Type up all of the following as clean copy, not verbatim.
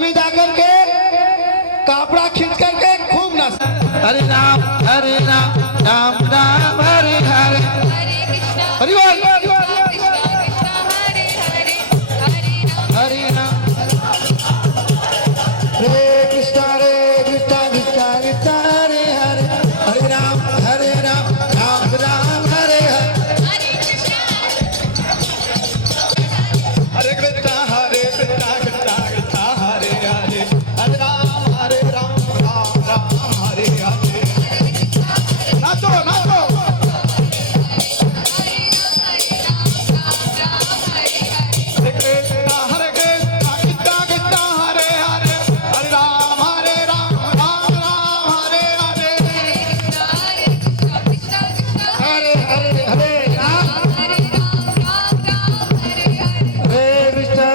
में जाकर के कापड़ा खींच करके खूब नाच। हरे राम राम राम हरे हरे हरि बोल हरे राम हरे कृष्णा कृष्णा कृष्णा हरे हरे हरे राम राम राम हरे हरे हरे कृष्णा कृष्णा कृष्णा हरे हरे हरे राम राम राम हरे हरे। नाचो नाचो हरे कृष्णा कृष्णा कृष्णा हरे हरे हरे राम राम राम हरे हरे हरे हरे हरे राम हरे कृष्णा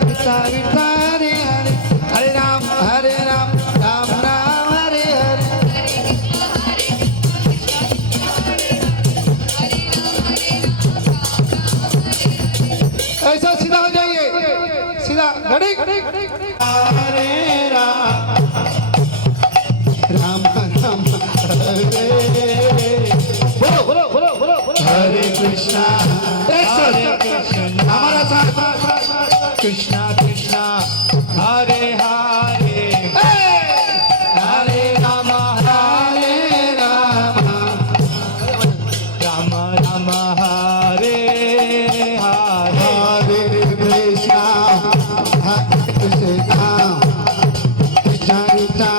कृष्णा कृष्णा हरे हरे हरे राम राम राम हरे हरे। ऐसा सीधा हो जाइए सीधा घड़ी हरे राम राम राम हरे बोलो बोलो बोलो बोलो बोलो हरे कृष्णा हमारा साथ कृष्णा कृष्णा हरे हरे हरे राम राम राम हरे हरे हरे कृष्णा कृष्णा कृष्णा कृष्णा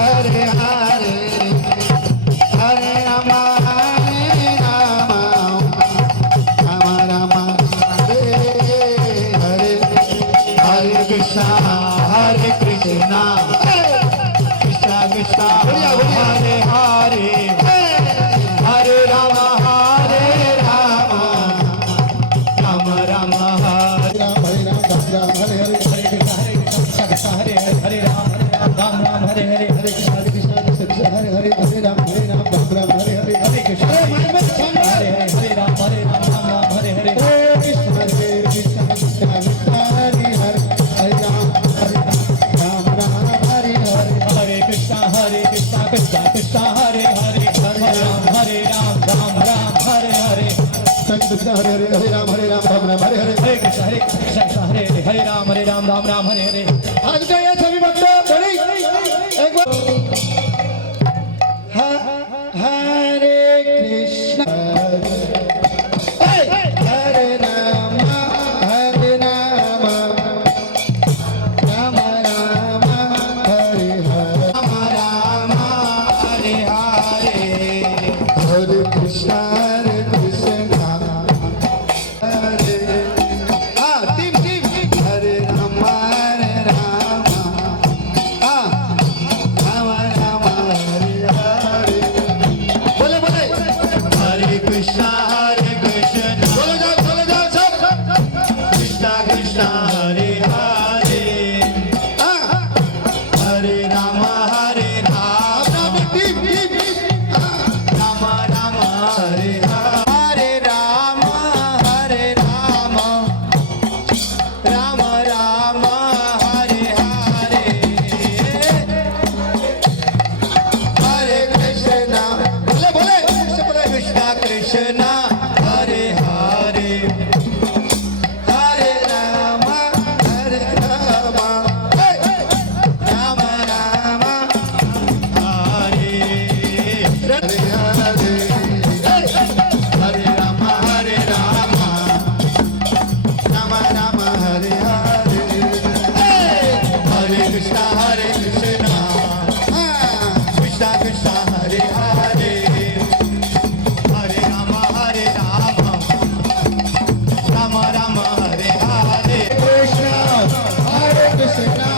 हरे हरे हरे राम राम हरे हरे हरे कृष्णा हरे कृष्णा कृष्णा कृष्णा हरे हरे हरे राम राम राम हरे हरे कृष्णा हरे हरे राम राम हरे हरे हरे कृष्णा कृष्णा हरे हरे हरे राम राम हरे हरे हरे कृष्णा हरे हरे राम राम हरे हरे कृष्णा कृष्णा कृष्णा हरे हरे हरे राम राम हरे हरे हरे कृष्णा कृष्णा कृष्णा हरे हरे हरे राम राम हरे हरे कृष्णा हरे हरे हरे राम हरे हरे हरे कृष्णा कृष्णा हरे हरे राम राम हरे हरे। आज का ये सभी भक्त बड़ी एक बार हरे कृष्णा हरे राम राम राम हरे हरे राम हरे हरे हरे कृष्णा हरे हाँ टीम हरे राम हाँ राम हरे हरे बोले बोले हरे कृष्णा बोले जाओ सब कृष्णा कृष्णा हरे हरे हाँ हरे राम राम टीम राम राम हरे हरे राम राम राम हरे हरे हरे कृष्णा बोले बोले कृष्णा कृष्णा हरे हरे हरे राम राम राम राम हरे हरे हरे हरे राम राम हरे हरे हरे कृष्णा कृष्णा कृष्णा हरे हरे हरे राम राम राम हरे हरे कृष्णा हरे कृष्णा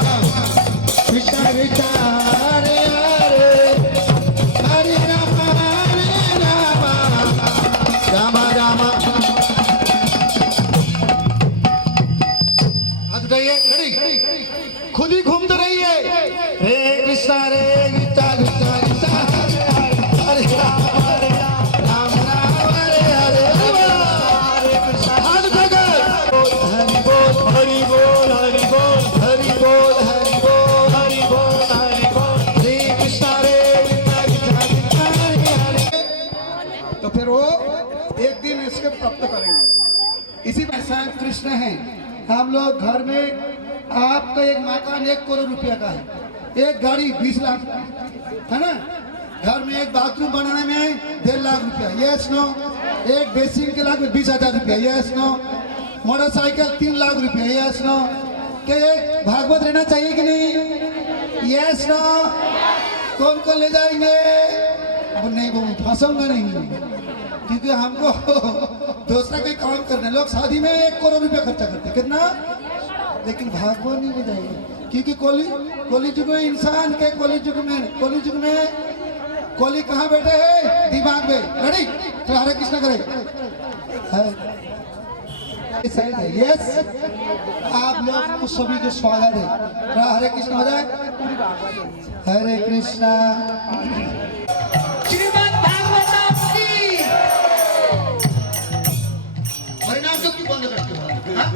कृष्णा कृष्णा हरे हरे हरे राम राम हाथ उठाइए रेडी खुद ही घूमते रहिए हे कृष्णा कृष्णा कृष्णा कृष्णा हरे राम राम हरे हरे हरे कृष्णा हाथ उठाकर हरि बोल हरि बोल हरि बोल हरि बोल स्वयं कृष्ण हैं। हम लोग घर में आपका एक मकान 1 करोड़ रुपया का है, एक गाड़ी 20 लाख है ना, घर में एक बाथरूम बनाने में 1.5 लाख रुपया, यस नो, एक बेसिन के लाख में 20,000 रुपया, यस नो, मोटरसाइकिल 3 लाख रुपया, यस नो, क्या एक भागवत रहना चाहिए कि नहीं, यस नो, कौन कौन ले जाएंगे, वो नहीं, वो फंसूंगा नहीं, क्योंकि हमको दूसरा कोई काम करना है। लोग शादी में 1 करोड़ रुपया खर्चा करते हैं, कितना, लेकिन भागवत नहीं ले जाएंगे, क्योंकि कोली युग में इंसान के कोली युग में कोली कहाँ बैठे हैं, दिमाग में, रेडी, तो हरे कृष्ण करे, यस, आप लोग को सभी को स्वागत है, हरे कृष्ण हो जाए, हरे कृष्णा। श्रीमद् भागवतम की हरिनाम को क्यों बंद करते हो, हाँ?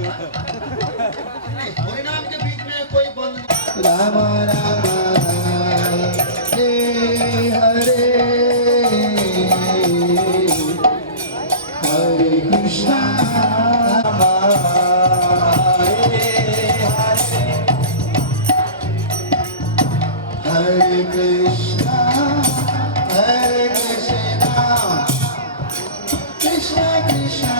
हरिनाम के बीच में कोई बंद नहीं। राम राम हरे हरे कृष्णा, हरे कृष्णा, हरे कृष्णा, कृष्णा कृष्णा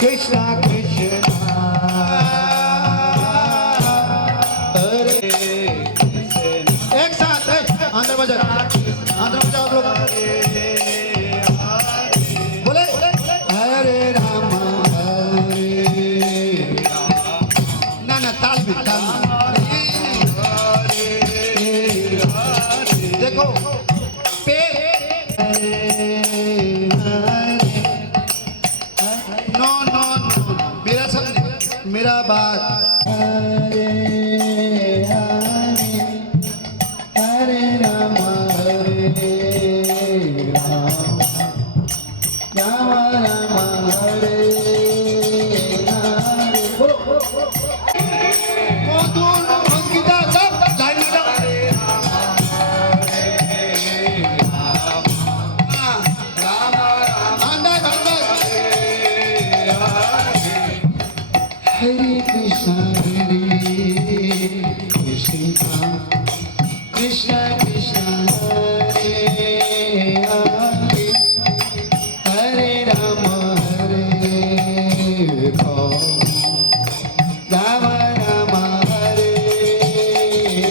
कृष्णा कृष्णा हरे कृष्णा, एक साथ अंदर बजा आप लोग बोले, हरे राम हरे, ना ताल भी देखो पे, मेरा बात, हरे हरे हरे राम राम राम हरे हरे, बोलो कौन दूर अंकिता सब लाइन में जाओ, राम राम अंदर हरे कृष्णा कृष्णा कृष्णा हरे हरे हरे राम राम राम हरे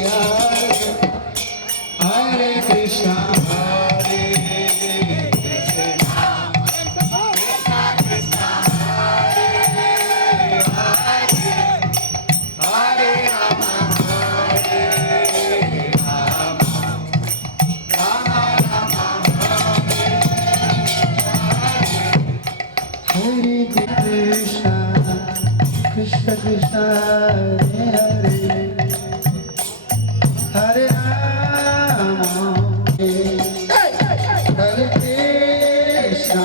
हरे हरे कृष्णा हरे कृष्ण कृष्ण हरे हरे हरे राम हरे कृष्ण,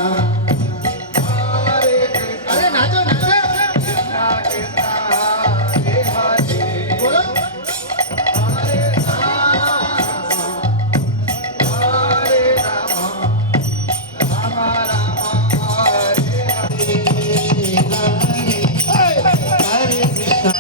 अरे नाचो बोलो, हरे कृष्ण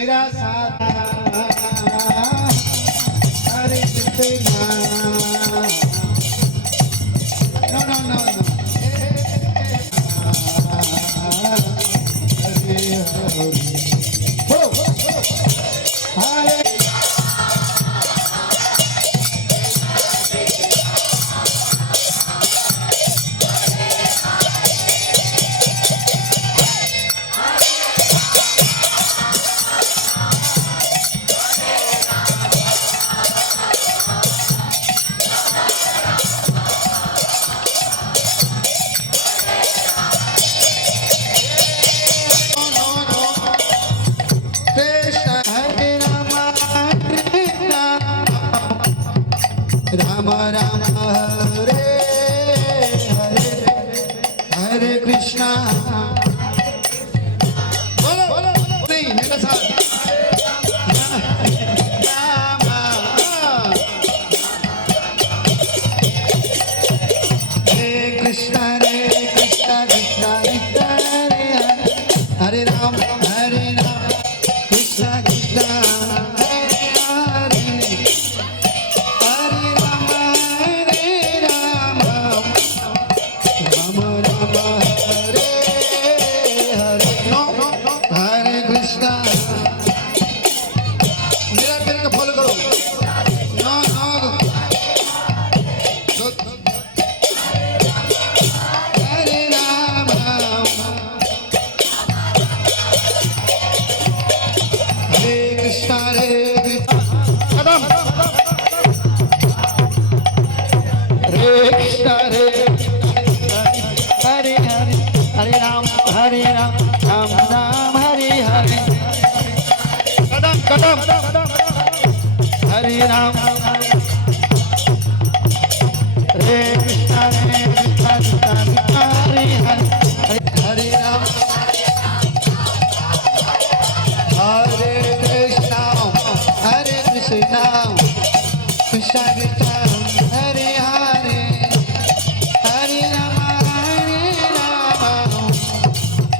मेरा साथ हरे Krishna no no no no Hare Hare हो हरे कृष्ण हरे राम राम राम हरे हरे हरे कृष्णा बोलो बोलो नहीं मेरे साथ राम हरे कृष्णा कृष्णा कृष्णा हरे हरे राम कृष्णा कृष्णा हरे हरे हरे राम राम राम हरे हरे नो हरे कृष्णा मेरे को फॉलो करो नो नो हरे राम हरे कृष्णा कदम हरे कृष्णा हरे हरे हरे राम राम राम हरे हरे कदम कदम हरे राम हरे कृष्णा कृष्णा कृष्णा हरे हरे हरे राम हरे कृष्णा कृष्णा कृष्णा कृष्णा हरे हरे हरे राम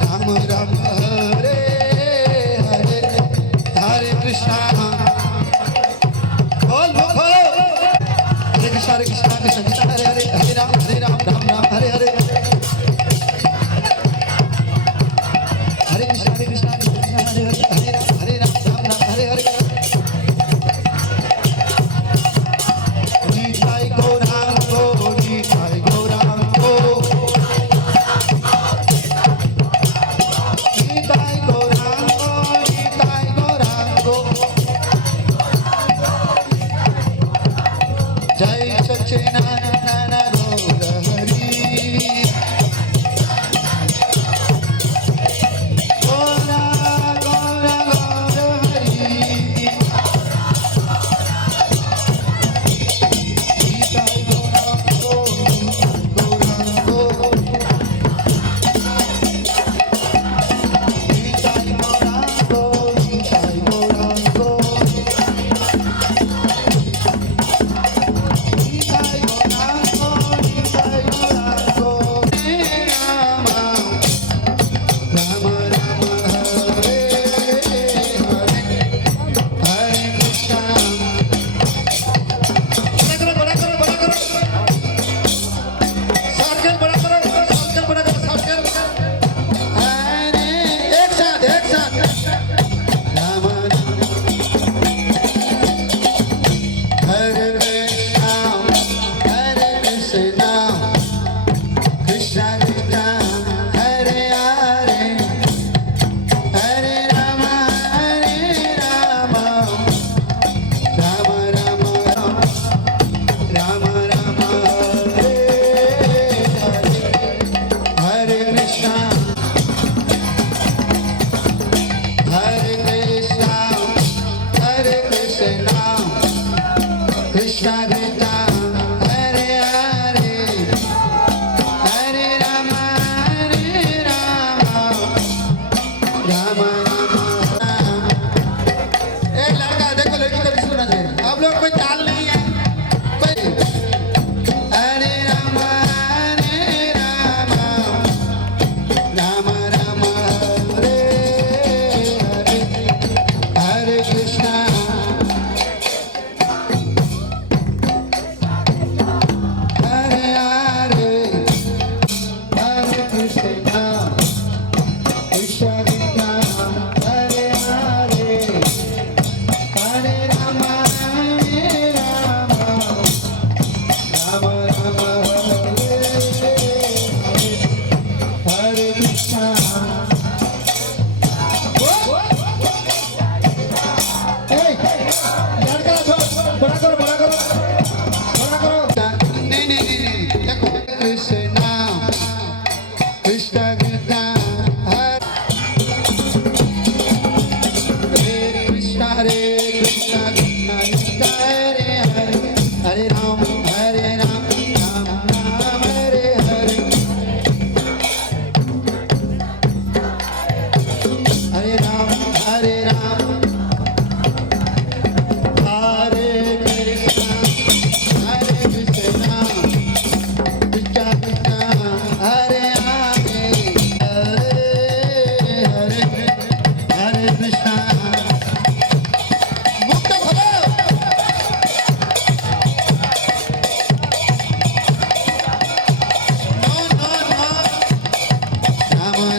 राम राम हरे हरे हरे कृष्णा बोल बोल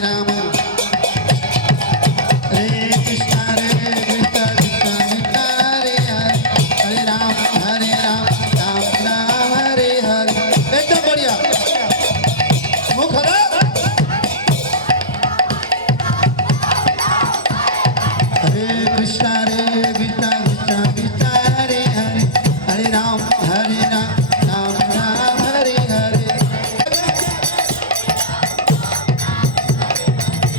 राम हरे कृष्ण कृष्ण कृष्ण हरे हरे हरे राम राम राम हरे हरे एकदम बढ़िया मुख हरा हरे कृष्ण कृष्ण कृष्ण कृष्ण हरे हरे हरे राम राम राम हरे हरे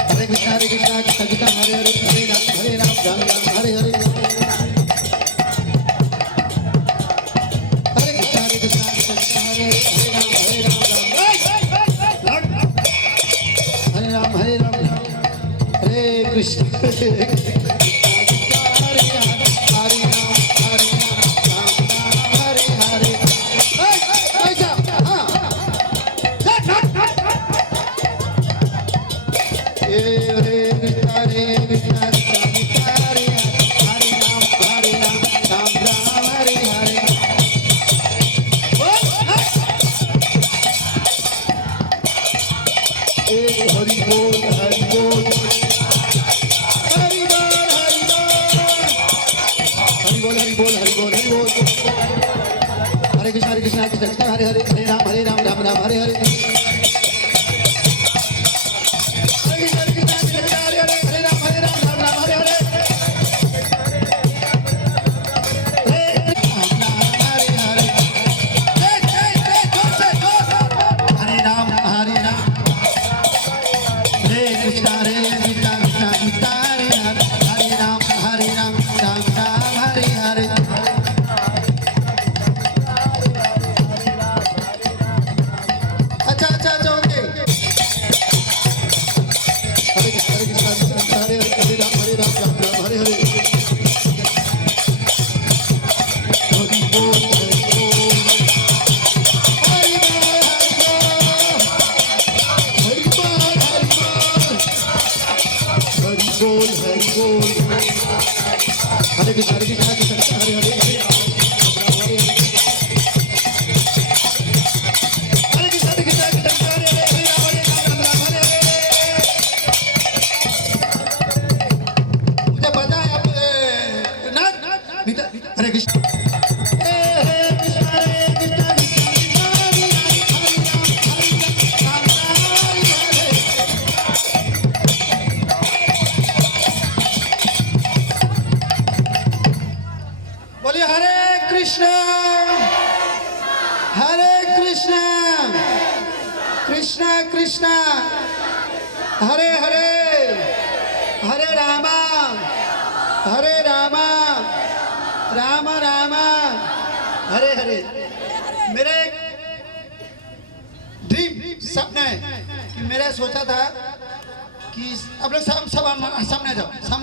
हरे कृष्ण कृष्ण कृष्ण हरे हरे हरे राम राम राम हरे हरे हरे कृष्ण कृष्ण कृष्ण हरे हरे राम हरे राम हरे कृष्ण हरि बोल हरि बोल हरि बोल हरि बोल हरि बोल हरि बोल हरि बोल हरे कृष्ण कृष्ण कृष्ण हरे हरे हरे राम राम राम हरे हरे हरे कृष्ण कृष्ण कृष्ण हरे हरे हरे राम राम राम हरे हरे हरे राम हरे राम हरे कृष्ण कृष्ण कृष्ण हरे हरे राम राम राम हरे हरे अच्छा अच्छा अच्छा ओके हरे कृष्ण कृष्ण हरे हरे राम राम राम हरे हरे हरि बोल हरि बोल हरि बोल हरि बोल हरि बोल हरे कृष्ण कृष्ण कृष्ण हरे हरे हरे राम हरे हरे हरे कृष्ण कृष्ण कृष्ण हरे हरे हरे राम हरे हरे मुझे पता है आप ना हरे कृष्ण हे कृष्ण कृष्ण हरे राम हरे बोलिए हरे कृष्ण कृष्ण कृष्ण हरे हरे हरे रामा राम राम हरे हरे मेरे ड्रीम सपना है कि मैंने सोचा था कि अब लोग सब सामने जाओ सामने